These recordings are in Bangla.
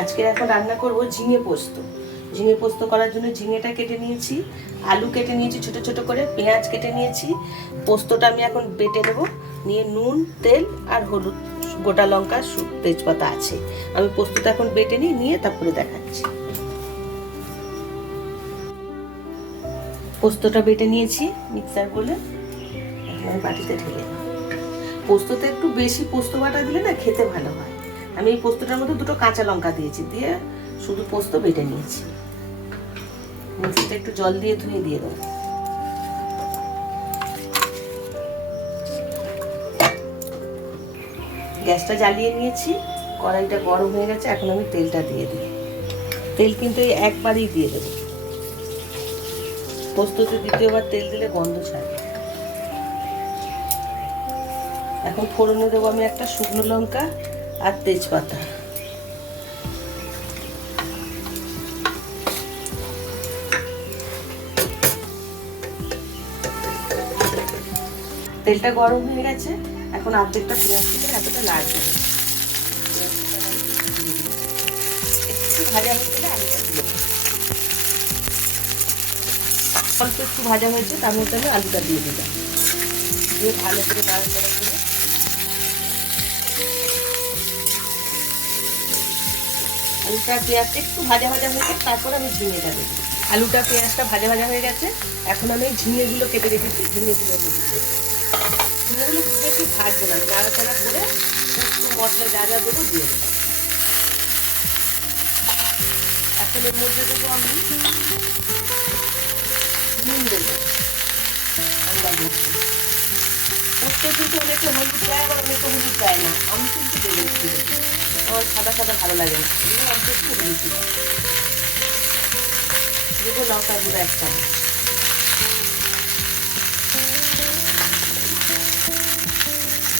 আজকে এখন রান্না করব ঝিঙে পোস্ত। ঝিঙে পোস্ত করার জন্য ঝিঙেটা কেটে নিয়েছি, আলু কেটে নিয়েছি ছোট ছোট করে, পেঁয়াজ কেটে নিয়েছি। পোস্তটা আমি এখন বেটে নেব, নিয়ে নুন, তেল আর হলুদ, গোটা লঙ্কা, তেজপাতা আছে। আমি পোস্তটা এখন বেটে নিয়ে তারপরে দেখাচ্ছি। পোস্তটা বেটে নিয়েছি মিক্সার বলে, এখন বাটিতে ঢেলে নেব। পোস্ততে একটু বেশি পোস্ত বাটা দিলে না খেতে ভালো হয়। আমি এই পোস্তটার মধ্যে দুটো কাঁচা লঙ্কা দিয়েছি, দিয়ে শুধু পোস্ত বেটে নিয়েছি। মিক্সিটা একটু জল দিয়ে ধুয়ে দিয়ে দেবো। গ্যাসটা জ্বালিয়ে নিয়েছি, কড়াইটা গরম হয়ে গেছে। এখন আমি তেলটা দিয়ে দিই। তেল কিন্তু এই একবারই দিয়ে দেবো, পোস্ততে দ্বিতীয়বার তেল দিলে গন্ধ ছাড়ে। এখন ফোড়নে দেবো আমি একটা শুকনো লঙ্কা আর তেজপাতা। তেলটা গরম হয়ে গেছে, এখন অর্ধেকটা পেঁয়াজ দিয়ে এতটা লাগবে। একটু ভাজা হয়ে গেলে আলুটা দিয়ে দেবো। অল্প একটু ভাজা হয়েছে, তার মধ্যে আমি আলুটা দিয়ে দিলাম, দিয়ে ভালো করে নাড়াচাড়া করে আলুটা পেঁয়াজটা একটু ভাজা ভাজা হয়ে গেছে, তারপর আমি ঝিঙেটা দেবো। আলুটা পেঁয়াজটা ভাজা ভাজা হয়ে গেছে, এখন আমি ঝিঙেগুলো কেটে রেখেছি, ঝিঙেগুলো মধ্যে দেবো। ঝিঙেগুলো বেশি ভাজবো না, নাড়াচাড়া করে একটু মশলা যা যা দেবো দিয়ে দেবো। এখন এর মধ্যে দেবো আমি নুন দেবো, আন্দাজ মতো। পোস্ত কিন্তু অনেকে হলুদ দেয়, আবার অনেকে হলুদ দেয় না। আমি কিন্তু দেবো একটু, আমার সাদা সাদা ভালো লাগে না, অল্প একটু হলুদ দেবো। দেবো লঙ্কা গুঁড়ো এক চামচ,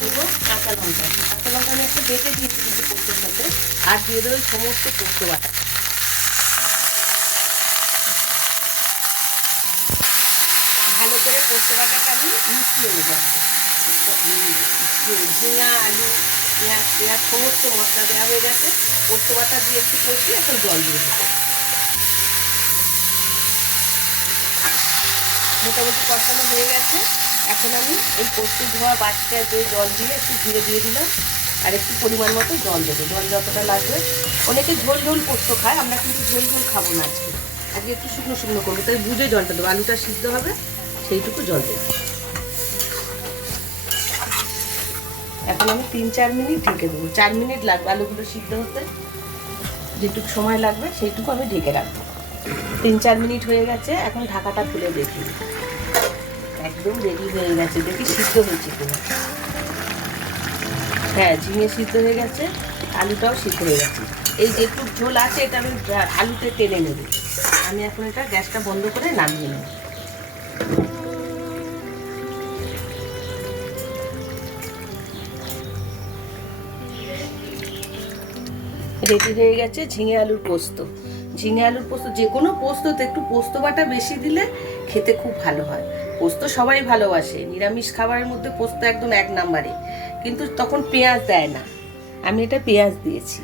দেবো কাঁচা লঙ্কা। কাঁচা লঙ্কা আমি একটা বেটে দিয়েছি কিন্তু পোস্তের সাথে, আর দিয়ে দেবো সমস্ত পোস্ত বাটা। ভালো করে পোস্ত বাটাটা আমি মিশিয়ে নেবো। ঝিঙা, আলু, পেঁয়াজ সমস্ত মশলা দেওয়া হয়ে গেছে। পোস্ত বাটা দিয়ে একটু কষি, এখন জল দিয়ে দেবো। মোটামুটি কষানো হয়ে গেছে, এখন আমি এই পোস্ত ধোয়া বাটিটা দিয়ে জল দিয়ে একটু ধীরে দিয়ে দিলাম, আর একটু পরিমাণ মতো জল দেবো, জল যতটা লাগবে। অনেকে ঝোল ঝোল পোস্ত খায়, আমরা কিন্তু ঝোল ঝোল খাবো না আজকে, আজকে একটু শুকনো শুকনো করবো, তাই বুঝে জলটা দেবো। আলুটা সিদ্ধ হবে, সেইটুকু জল দেবো। এখন আমি 3-4 মিনিট ঢেকে দেবো। 4 মিনিট লাগবে আলুগুলো সিদ্ধ হতে, যেটুকু সময় লাগবে সেইটুকু আমি ঢেকে রাখবো। 3-4 মিনিট হয়ে গেছে, এখন ঢাকাটা খুলে দেখি। একদম রেডি হয়ে গেছে, দেখি সিদ্ধ হয়েছে কিনা। হ্যাঁ, ঝিঙে সিদ্ধ হয়ে গেছে, আলুটাও সিদ্ধ হয়ে গেছে। এই যেটুকু ঝোল আছে এটা আমি আলুতে টেনে নেব। আমি এখন এটা গ্যাসটা বন্ধ করে নামিয়ে নেব। রেডি হয়ে গেছে ঝিঙে আলুর পোস্ত। ঝিঙে আলুর পোস্ত, যে কোনো পোস্ততে একটু পোস্ত বাটা বেশি দিলে খেতে খুব ভালো হয়। পোস্ত সবাই ভালোবাসে, নিরামিষ খাবারের মধ্যে পোস্ত একদম 1 নম্বরে, কিন্তু তখন পেঁয়াজ দেয় না, আমি এটা পেঁয়াজ দিয়েছি।